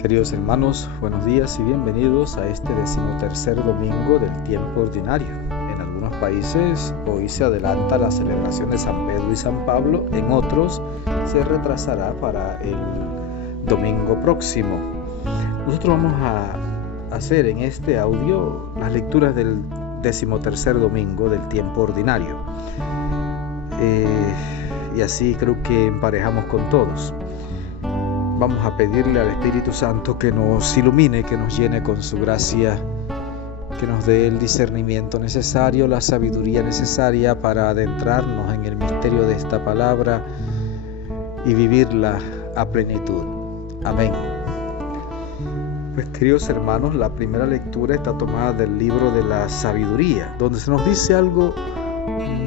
Queridos hermanos, buenos días y bienvenidos a este 13º domingo del tiempo ordinario. En algunos países hoy se adelanta la celebración de San Pedro y San Pablo, en otros se retrasará para el domingo próximo. Nosotros vamos a hacer en este audio las lecturas del 13º domingo del tiempo ordinario. Y así creo que emparejamos con todos. Vamos a pedirle al Espíritu Santo que nos ilumine, que nos llene con su gracia, que nos dé el discernimiento necesario, la sabiduría necesaria para adentrarnos en el misterio de esta palabra y vivirla a plenitud. Amén. Pues queridos hermanos, la primera lectura está tomada del libro de la sabiduría, donde se nos dice algo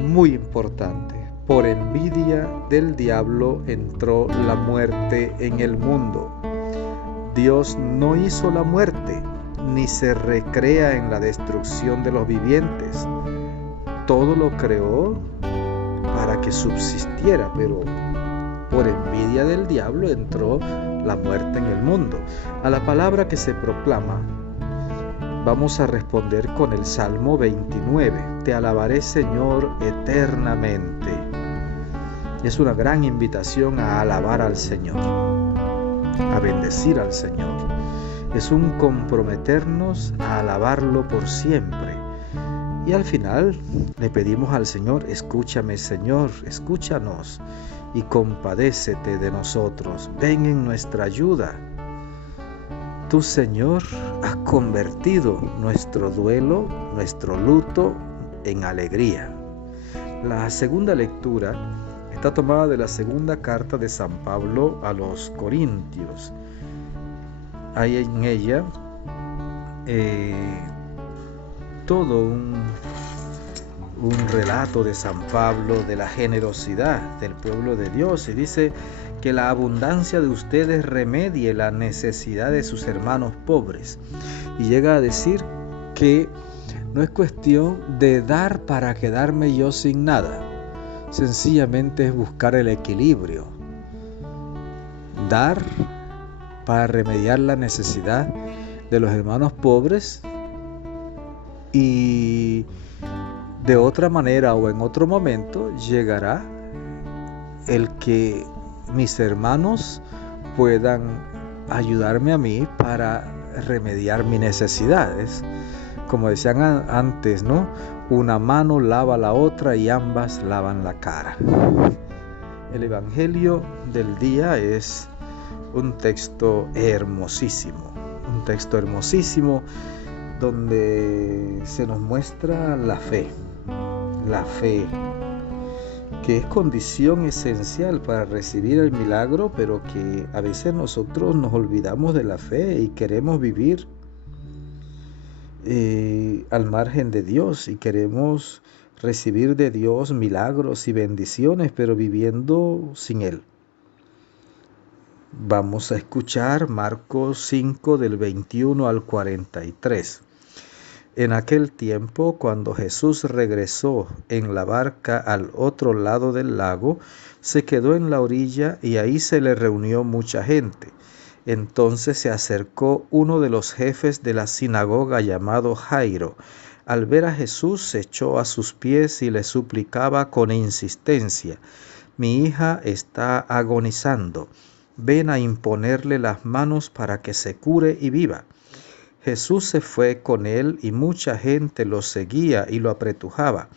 muy importante. Por envidia del diablo entró la muerte en el mundo. Dios no hizo la muerte, ni se recrea en la destrucción de los vivientes. Todo lo creó para que subsistiera, pero por envidia del diablo entró la muerte en el mundo. A la palabra que se proclama, vamos a responder con el Salmo 29. Te alabaré, Señor, eternamente. Es una gran invitación a alabar al Señor, a bendecir al Señor. Es un comprometernos a alabarlo por siempre. Y al final le pedimos al Señor: escúchame, Señor, escúchanos y compadécete de nosotros. Ven en nuestra ayuda. Tú, Señor, has convertido nuestro duelo, nuestro luto, en alegría. La segunda lectura está tomada de la segunda carta de San Pablo a los Corintios. Hay en ella todo un relato de San Pablo de la generosidad del pueblo de Dios, y dice que la abundancia de ustedes remedie la necesidad de sus hermanos pobres, y llega a decir que no es cuestión de dar para quedarme yo sin nada. Sencillamente es buscar el equilibrio. Dar para remediar la necesidad de los hermanos pobres, y de otra manera o en otro momento llegará el que mis hermanos puedan ayudarme a mí para remediar mis necesidades. Como decían antes, ¿no? Una mano lava la otra y ambas lavan la cara. El Evangelio del día es un texto hermosísimo donde se nos muestra la fe, que es condición esencial para recibir el milagro, pero que a veces nosotros nos olvidamos de la fe y queremos vivir al margen de Dios, y queremos recibir de Dios milagros y bendiciones, pero viviendo sin Él. Vamos a escuchar Marcos 5 del 21 al 43. En aquel tiempo, cuando Jesús regresó en la barca al otro lado del lago, se quedó en la orilla y ahí se le reunió mucha gente. Entonces se acercó uno de los jefes de la sinagoga llamado Jairo. Al ver a Jesús se echó a sus pies y le suplicaba con insistencia: mi hija está agonizando. Ven a imponerle las manos para que se cure y viva. Jesús se fue con él y mucha gente lo seguía y lo apretujaba.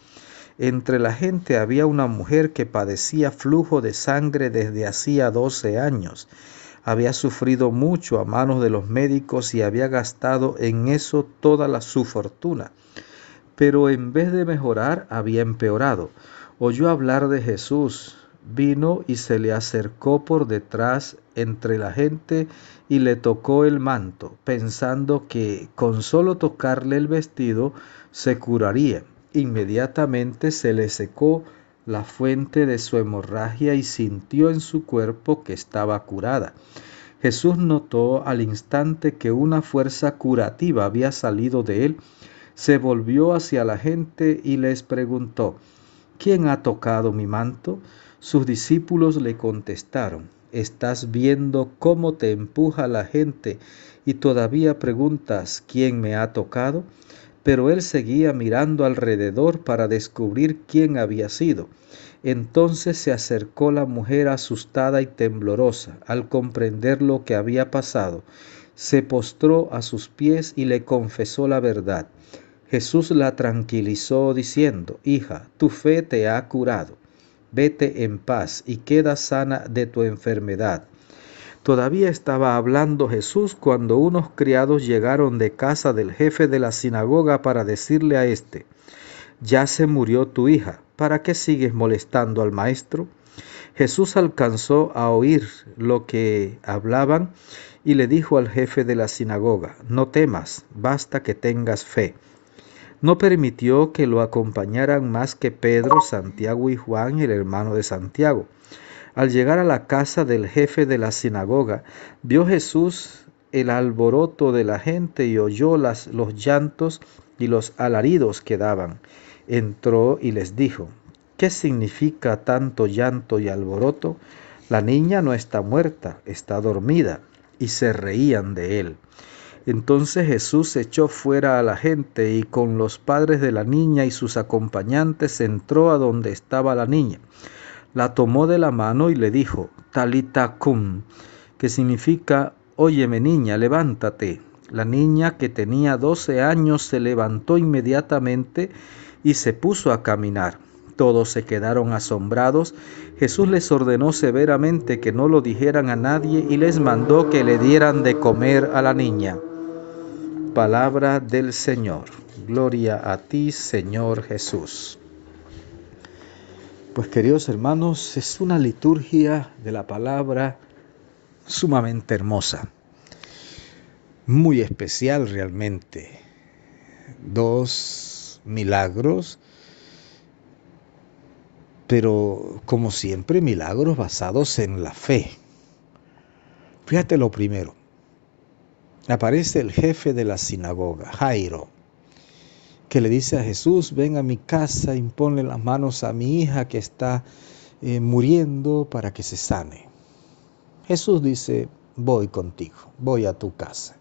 Entre la gente había una mujer que padecía flujo de sangre desde hacía 12 años. Había sufrido mucho a manos de los médicos y había gastado en eso toda su fortuna. Pero en vez de mejorar, había empeorado. Oyó hablar de Jesús, vino y se le acercó por detrás entre la gente y le tocó el manto, pensando que con solo tocarle el vestido se curaría. Inmediatamente se le secó la fuente de su hemorragia y sintió en su cuerpo que estaba curada. Jesús notó al instante que una fuerza curativa había salido de él. Se volvió hacia la gente y les preguntó: ¿quién ha tocado mi manto? Sus discípulos le contestaron: ¿Estás viendo cómo te empuja la gente y todavía preguntas quién me ha tocado? Pero él seguía mirando alrededor para descubrir quién había sido. Entonces se acercó la mujer asustada y temblorosa al comprender lo que había pasado. Se postró a sus pies y le confesó la verdad. Jesús la tranquilizó diciendo: Hija, tu fe te ha curado. Vete en paz y queda sana de tu enfermedad. Todavía estaba hablando Jesús cuando unos criados llegaron de casa del jefe de la sinagoga para decirle a éste: Ya se murió tu hija, ¿para qué sigues molestando al maestro? Jesús alcanzó a oír lo que hablaban y le dijo al jefe de la sinagoga: No temas, basta que tengas fe. No permitió que lo acompañaran más que Pedro, Santiago y Juan, el hermano de Santiago. Al llegar a la casa del jefe de la sinagoga, vio Jesús el alboroto de la gente y oyó los llantos y los alaridos que daban. Entró y les dijo: ¿Qué significa tanto llanto y alboroto? La niña no está muerta, está dormida. Y se reían de él. Entonces Jesús echó fuera a la gente y con los padres de la niña y sus acompañantes entró a donde estaba la niña. La tomó de la mano y le dijo: Talita cum, que significa: Óyeme niña, levántate. La niña, que tenía 12 años, se levantó inmediatamente y se puso a caminar. Todos se quedaron asombrados. Jesús les ordenó severamente que no lo dijeran a nadie y les mandó que le dieran de comer a la niña. Palabra del Señor. Gloria a ti, Señor Jesús. Pues queridos hermanos, es una liturgia de la palabra sumamente hermosa, muy especial realmente. 2 milagros, pero como siempre milagros basados en la fe. Fíjate lo primero. Aparece el jefe de la sinagoga, Jairo, que le dice a Jesús: ven a mi casa, imponle las manos a mi hija que está muriendo para que se sane. Jesús dice: voy contigo, voy a tu casa.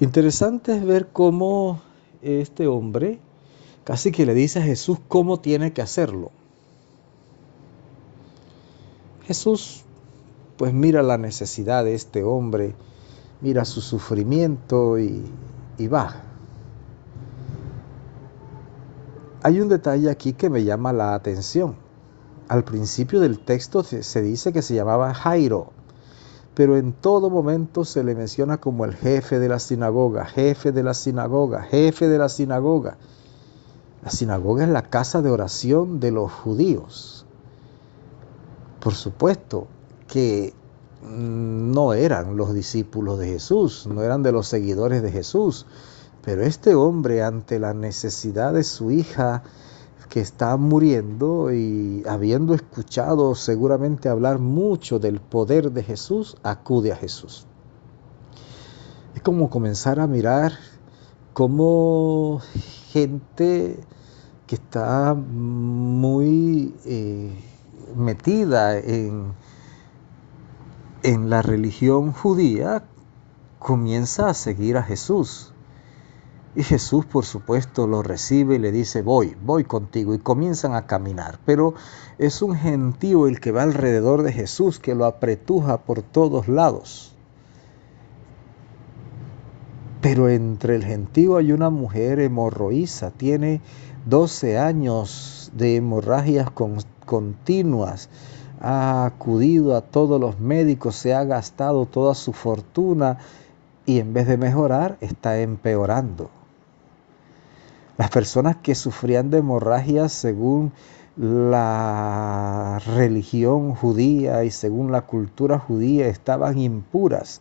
Interesante es ver cómo este hombre casi que le dice a Jesús cómo tiene que hacerlo. Jesús pues mira la necesidad de este hombre, mira su sufrimiento y va. Hay un detalle aquí que me llama la atención. Al principio del texto se dice que se llamaba Jairo, pero en todo momento se le menciona como el jefe de la sinagoga, jefe de la sinagoga, jefe de la sinagoga. La sinagoga es la casa de oración de los judíos. Por supuesto que no eran los discípulos de Jesús, no eran de los seguidores de Jesús, pero este hombre, ante la necesidad de su hija que está muriendo y habiendo escuchado seguramente hablar mucho del poder de Jesús, acude a Jesús. Es como comenzar a mirar cómo gente que está muy metida en la religión judía comienza a seguir a Jesús. Y Jesús, por supuesto, lo recibe y le dice: voy contigo. Y comienzan a caminar. Pero es un gentío el que va alrededor de Jesús, que lo apretuja por todos lados. Pero entre el gentío hay una mujer hemorroísa. Tiene 12 años de hemorragias continuas. Ha acudido a todos los médicos, se ha gastado toda su fortuna y en vez de mejorar, está empeorando. Las personas que sufrían de hemorragias según la religión judía y según la cultura judía estaban impuras.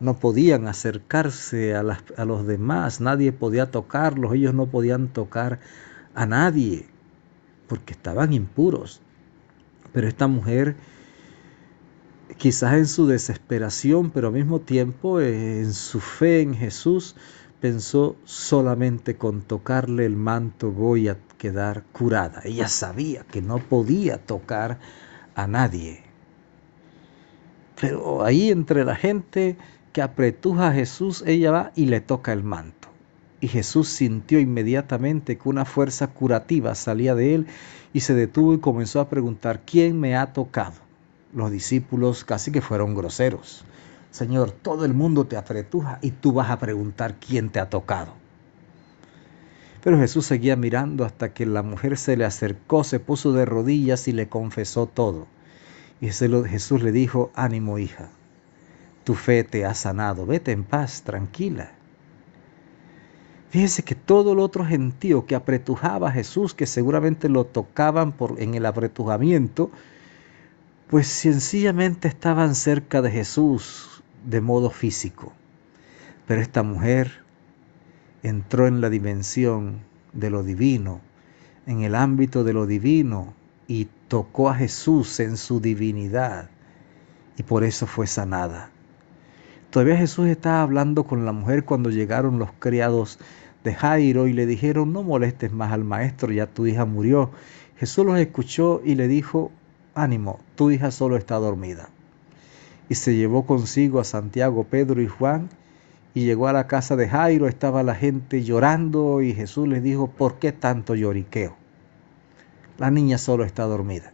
No podían acercarse a los demás, nadie podía tocarlos, ellos no podían tocar a nadie porque estaban impuros. Pero esta mujer, quizás en su desesperación, pero al mismo tiempo en su fe en Jesús, pensó: solamente con tocarle el manto voy a quedar curada. Ella sabía que no podía tocar a nadie. Pero ahí entre la gente que apretuja a Jesús, ella va y le toca el manto. Y Jesús sintió inmediatamente que una fuerza curativa salía de él y se detuvo y comenzó a preguntar: ¿quién me ha tocado? Los discípulos casi que fueron groseros. Señor, todo el mundo te apretuja y tú vas a preguntar quién te ha tocado. Pero Jesús seguía mirando hasta que la mujer se le acercó, se puso de rodillas y le confesó todo. Y Jesús le dijo: ánimo, hija, tu fe te ha sanado, vete en paz, tranquila. Fíjese que todo el otro gentío que apretujaba a Jesús, que seguramente lo tocaban en el apretujamiento, pues sencillamente estaban cerca de Jesús de modo físico. Pero esta mujer entró en la dimensión de lo divino, en el ámbito de lo divino, y tocó a Jesús en su divinidad, y por eso fue sanada. Todavía Jesús estaba hablando con la mujer cuando llegaron los criados de Jairo y le dijeron: no molestes más al maestro, ya tu hija murió. Jesús los escuchó y le dijo: ánimo, tu hija solo está dormida. Y se llevó consigo a Santiago, Pedro y Juan, y llegó a la casa de Jairo. Estaba la gente llorando y Jesús les dijo: ¿por qué tanto lloriqueo? La niña solo está dormida.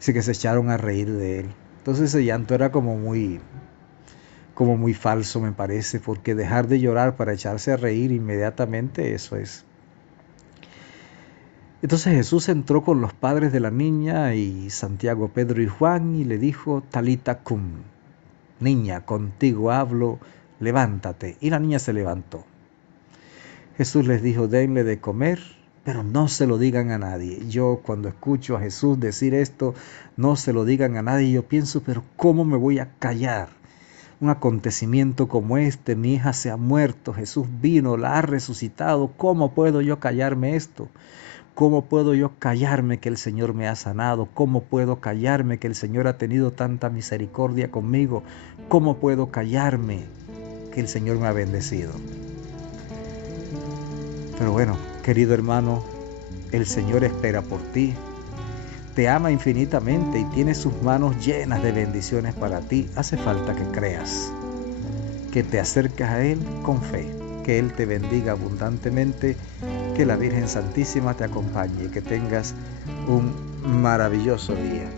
Así que se echaron a reír de él. Entonces ese llanto era como muy falso, me parece, porque dejar de llorar para echarse a reír inmediatamente, eso es. Entonces Jesús entró con los padres de la niña y Santiago, Pedro y Juan, y le dijo: Talita cum, niña, contigo hablo, levántate. Y la niña se levantó. Jesús les dijo: denle de comer, pero no se lo digan a nadie. Yo cuando escucho a Jesús decir esto, no se lo digan a nadie, yo pienso: pero ¿cómo me voy a callar un acontecimiento como este? Mi hija se ha muerto, Jesús vino, la ha resucitado. ¿Cómo puedo yo callarme esto? ¿Cómo puedo yo callarme que el Señor me ha sanado? ¿Cómo puedo callarme que el Señor ha tenido tanta misericordia conmigo? ¿Cómo puedo callarme que el Señor me ha bendecido? Pero bueno, querido hermano, el Señor espera por ti. Te ama infinitamente y tiene sus manos llenas de bendiciones para ti. Hace falta que creas, que te acerques a Él con fe, que Él te bendiga abundantemente, que la Virgen Santísima te acompañe y que tengas un maravilloso día.